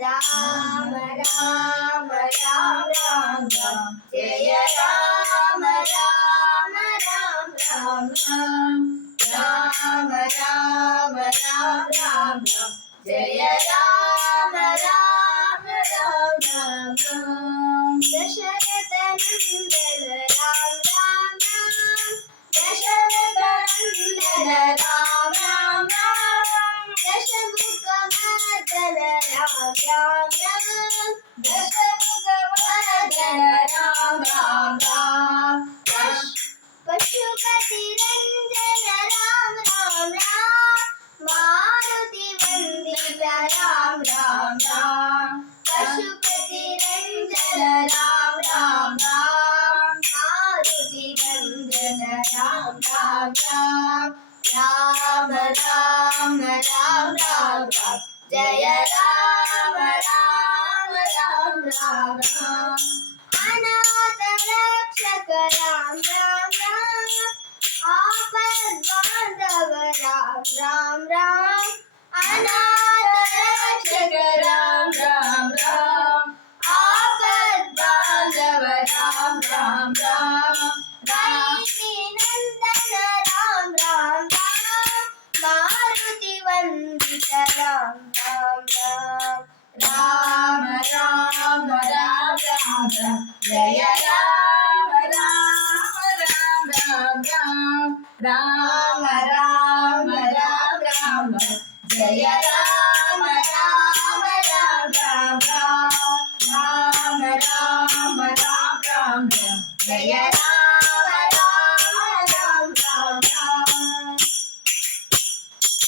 राम राम राम राम राम जय राम राम राम राम राम राम राम राम राम जय राम राम राम राम दशरथ नंदन राम राम राम दशरथ नंदन राम राम राम दशमुख मर्दन राम राम राम दशमुख मर्दन राम राम राम पशुपति रंजन राम राम राम मारुति वंदित राम राम राम पशुपति रंजन राम राम राम मारुति वंदन राम राम राम राम राम राम राम राम जय राम राम राम राम राम अनाथ रक्षक राम राम राम आपद बांधव राम राम राम अनाथ रक्षक राम राम राम आपद बांधव राम राम राम वैकी नंदन राम राम राम मारुति वंदित राम राम राम राम राम राम राम जय राम राम राम राम राम राम राम राम जय राम राम राम राम राम राम राम राम जय